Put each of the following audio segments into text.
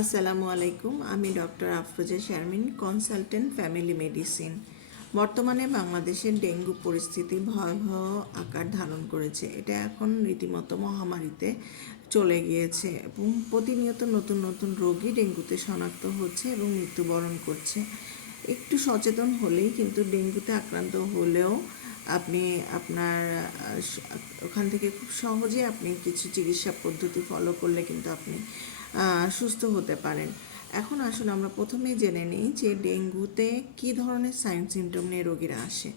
আসসালামু আলাইকুম, আমি doctor Afroza Sharmin, consultant family medicine. বর্তমানে বাংলাদেশের ডেঙ্গু পরিস্থিতি ভয়াবহ আকার ধারণ করেছে। এটা এখন রীতিমতো মহামারীতে চলে গিয়েছে এবং প্রতিনিয়ত নতুন নতুন রোগী ডেঙ্গুতে শনাক্ত হচ্ছে এবং মৃত্যুবরণ করছে। একটু সচেতন হলেই কিন্তু ডেঙ্গুতে আক্রান্ত হলেও আপনি আপনার ওখান থেকে খুব সহজে আপনি কিছু চিকিৎসা পদ্ধতি ফলো করলে কিন্তু আপনি সুস্থ হতে পারেন। এখন আসলে আমরা প্রথমেই জেনে নিই যে ডেঙ্গুতে কি ধরনের সাইন সিমটম নিয়ে রোগীরা আসে।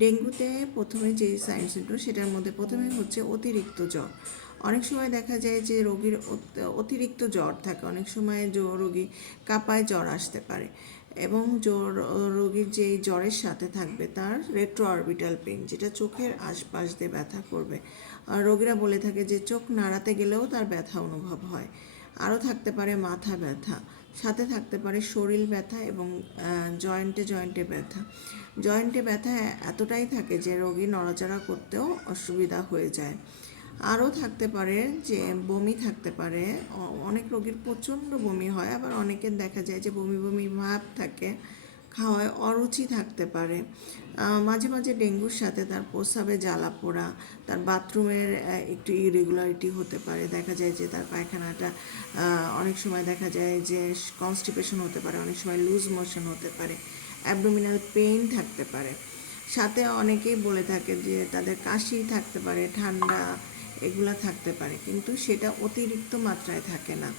ডেঙ্গুতে প্রথমে যে সাইন সিমটম সেটার মধ্যে প্রথমে হচ্ছে অতিরিক্ত জ্বর। অনেক সময় দেখা যায় যে রোগীর অতিরিক্ত জ্বর থাকে। অনেক সময় রোগী কাঁপায় জ্বর আসতে পারে এবং জ্বর, রোগীর যে জ্বরের সাথে থাকবে তার রেট্রো অরবিটাল পেন যেটা চোখের আশপাশ দিয়ে ব্যথা করবে। রোগীরা বলে থাকে যে চোখ নাড়াতে গেলেও তার ব্যথা অনুভব হয়। আরও থাকতে পারে মাথা ব্যথা, সাথে থাকতে পারে শরীর ব্যথা এবং জয়েন্টে জয়েন্টে ব্যথা। জয়েন্টে ব্যথা এতটাই থাকে যে রোগী নড়াচড়া করতেও অসুবিধা হয়ে যায়। আরও থাকতে পারে যে বমি থাকতে পারে অনেক রোগীর প্রচণ্ড বমি হয়, আবার অনেকের দেখা যায় যে বমি বমি ভাব থাকে। খাওয়ায় অরুচি থাকতে পারে। মাঝে মাঝে ডেঙ্গুর সাথে তার প্রস্রাবে জ্বালা পোড়া, তার বাথরুমের একটু ইরেগুলারিটি হতে পারে। দেখা যায় যে তার পায়খানাটা অনেক সময় দেখা যায় যে কনস্টিপেশন হতে পারে, অনেক সময় লুজ মোশন হতে পারে অ্যাবডোমিনাল পেইন থাকতে পারে। সাথে অনেকেই বলে থাকে যে তাদের কাশি থাকতে পারে, ঠান্ডা, এগুলা থাকতে পারে, কিন্তু সেটা অতিরিক্ত মাত্রায় থাকে না।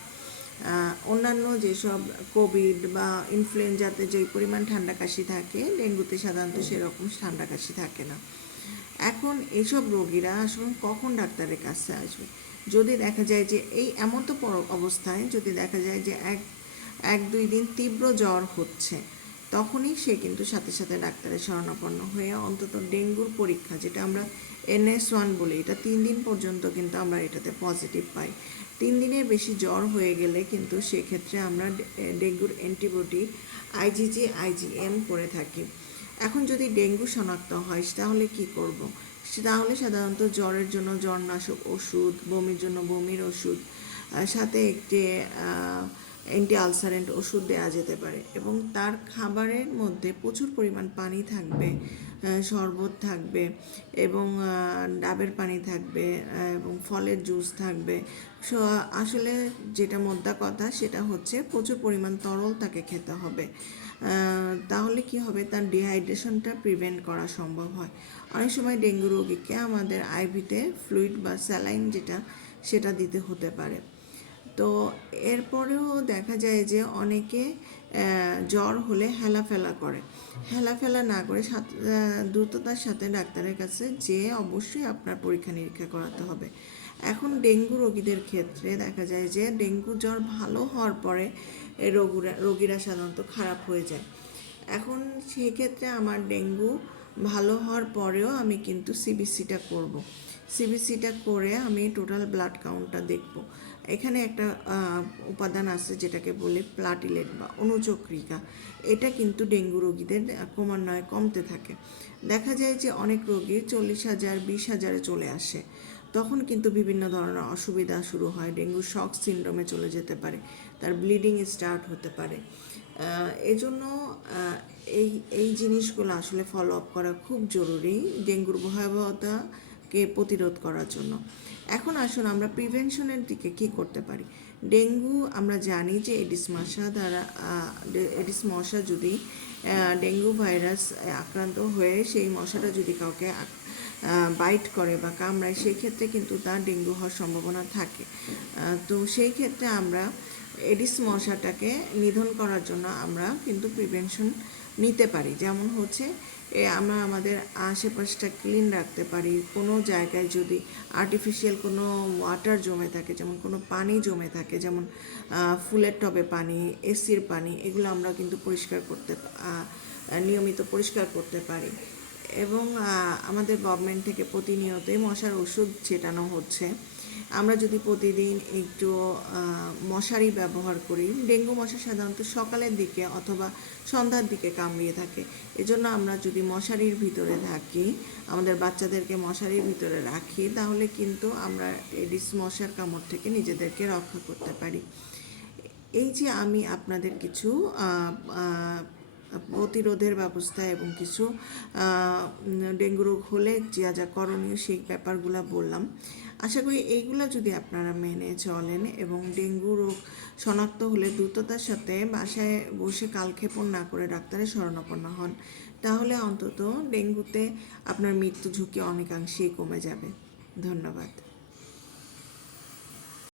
অন্যান্য যেসব কোভিড বা ইনফ্লুয়েঞ্জাতে যে পরিমাণ ঠান্ডা কাশি থাকে ডেঙ্গুতে সাধারণত সেরকম ঠান্ডা কাশি থাকে না। এখন এইসব রোগীরা আসলে কখন ডাক্তারের কাছে আসবে? যদি দেখা যায় যে এই এমন তো অবস্থায় যদি দেখা যায় যে এক এক দুই দিন তীব্র জ্বর হচ্ছে তখনই সে কিন্তু সাথে সাথে ডাক্তারের শরণাপন্ন হয়ে অন্তত ডেঙ্গুর পরীক্ষা যেটা আমরা এনএস ওয়ান বলি এটা তিন দিন পর্যন্ত কিন্তু আমরা এটাতে পজিটিভ পাই। তিন দিনের বেশি জ্বর হয়ে গেলে কিন্তু সেক্ষেত্রে আমরা ডেঙ্গুর অ্যান্টিবডি আইজিজি আইজিএম করে থাকি এখন যদি ডেঙ্গু শনাক্ত হয়, তাহলে কি করব। তাহলে সাধারণত জ্বরের জন্য জ্বরনাশক ওষুধ, বমির জন্য বমির ওষুধ সাথে একটি অ্যান্টি আলসারেন্ট ওষুধ দেওয়া যেতে পারে এবং তার খাবারের মধ্যে প্রচুর পরিমাণ পানি থাকবে শরবত থাকবে এবং ডাবের পানি থাকবে এবং ফলের জুস থাকবে। সো, আসলে যেটা মোদ্দা কথা সেটা হচ্ছে প্রচুর পরিমাণ তরল তাকে খেতে হবে। তাহলে কি হবে? তার ডিহাইড্রেশনটা প্রিভেন্ট করা সম্ভব হয়। অনেক সময় ডেঙ্গু রোগীকে আমাদের আইভিতে ফ্লুইড বা স্যালাইন যেটা, সেটা দিতে হতে পারে। তো এরপরেও দেখা যায় যে অনেকে জ্বর হলে হেলাফেলা করে। হেলাফেলা না করে দ্রুততার সাথে ডাক্তারের কাছে যে অবশ্যই আপনার পরীক্ষা নিরীক্ষা করাতে হবে। এখন ডেঙ্গু রোগীদের ক্ষেত্রে দেখা যায় যে ডেঙ্গু জ্বর ভালো হওয়ার পরে রোগীরা রোগীরা সাধারণত খারাপ হয়ে যায়। এখন সেই ক্ষেত্রে আমার ডেঙ্গু ভালো হওয়ার পরেও আমি কিন্তু সিবিসিটা করব। সিবিসিটা করে আমি টোটাল ব্লাড কাউন্টটা দেখব। এখানে একটা উপাদান আছে যেটাকে বলে প্লাটিলেট বা অনুচক্রিকা। এটা কিন্তু ডেঙ্গু রোগীদের ক্রমান্বয়ে কমতে থাকে। দেখা যায় যে অনেক রোগী চল্লিশ হাজার, বিশ হাজারে চলে আসে। তখন কিন্তু বিভিন্ন ধরনের অসুবিধা শুরু হয়। ডেঙ্গু শক সিন্ড্রোমে চলে যেতে পারে। তার ব্লিডিং স্টার্ট হতে পারে। এজন্য এই এই জিনিসগুলো আসলে ফলো আপ করা খুব জরুরি। ডেঙ্গুর ভয়াবহতাকে প্রতিরোধ করার জন্য। এখন আসুন আমরা প্রিভেনশনের দিকে কি করতে পারি? ডেঙ্গু, আমরা জানি যে এডিস মশা দ্বারা এডিস মশা যদি ডেঙ্গু ভাইরাস আক্রান্ত হয়ে সেই মশাটা যদি কাউকে বাইট করে বা কামড়ায়, সেই ক্ষেত্রে কিন্তু তার ডেঙ্গু হওয়ার সম্ভাবনা থাকে। তো সেই ক্ষেত্রে আমরা এডিস মশাটাকে নিধন করার জন্য আমরা কিন্তু প্রিভেনশন নিতে পারি। যেমন হচ্ছে এ আমরা আমাদের আশেপাশটা ক্লিন রাখতে পারি। কোনো জায়গায় যদি আর্টিফিশিয়াল কোনো ওয়াটার জমে থাকে, যেমন কোনো পানি জমে থাকে, যেমন ফুলের টবে পানি এসির পানি, এগুলো আমরা কিন্তু পরিষ্কার করতে নিয়মিত পরিষ্কার করতে পারি। এবং আমাদের গভর্নমেন্ট থেকে প্রতিনিয়তই মশার ওষুধ ছেটানো হচ্ছে। আমরা যদি প্রতিদিন একটু মশারি ব্যবহার করি, ডেঙ্গু মশা সাধারণত সকালের দিকে অথবা সন্ধ্যার দিকে কামড়িয়ে থাকে। এজন্য আমরা যদি মশারির ভিতরে থাকি, আমাদের বাচ্চাদেরকে মশারির ভিতরে রাখি, তাহলে কিন্তু আমরা এডিস মশার কামড় থেকে নিজেদেরকে রক্ষা করতে পারি। এই যে আমি আপনাদের কিছু প্রতিরোধের ব্যবস্থা এবং কিছু ডেঙ্গু রোগ হলে যা যা করণীয় সেই ব্যাপারগুলো বললাম। আশা করি এইগুলো যদি আপনারা মেনে চলেন এবং ডেঙ্গু রোগ শনাক্ত হলে দ্রুততার সাথে বাসায় বসে কালক্ষেপণ না করে ডাক্তারের শরণাপন্ন হন, তাহলে অন্তত ডেঙ্গুতে আপনার মৃত্যু ঝুঁকি অনেকাংশেই কমে যাবে। ধন্যবাদ।